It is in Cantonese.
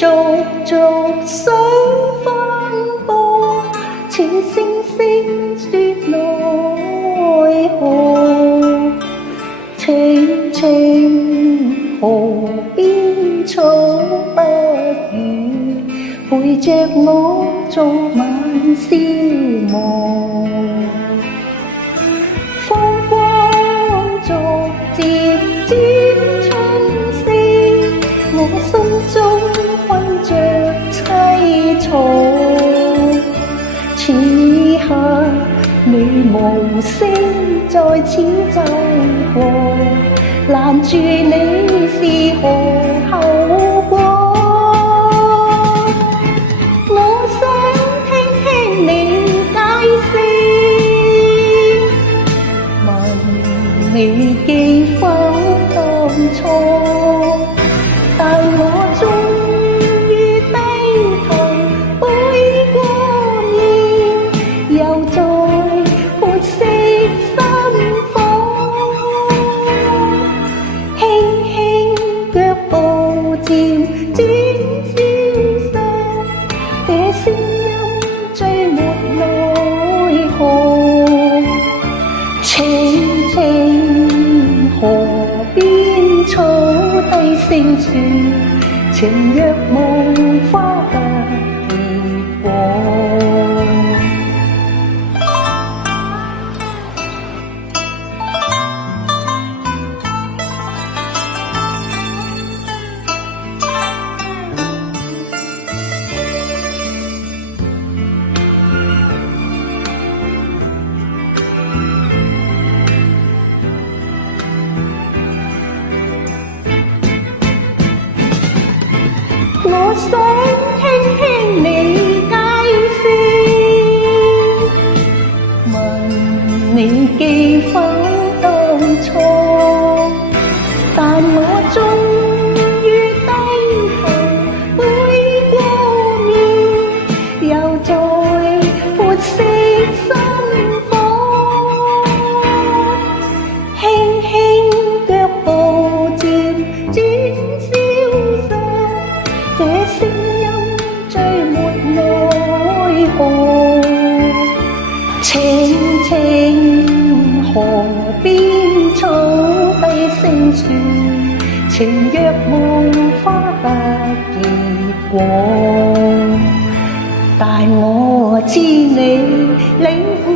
逐逐想翻播，似星星說奈何。青青河邊草不語，陪着我昨晚消磨。風光逐漸漸春色，我心中困着淒楚。此刻你無聲在此走過，攔住你是何後果？我想聽聽你解釋，問你記否當初？但我終於低頭背過面，又再撥熄心火，輕輕腳步漸轉消失，這聲音追沒奈何。青青河邊草低聲說，情若無花不結果。我想聽聽你解釋，問你記否當初？但我終於低頭背過面，又再撥熄心火，輕輕腳步漸轉消失，這聲音追沒奈何。青青河邊草低聲說，情若無花不結果。但我知你領悟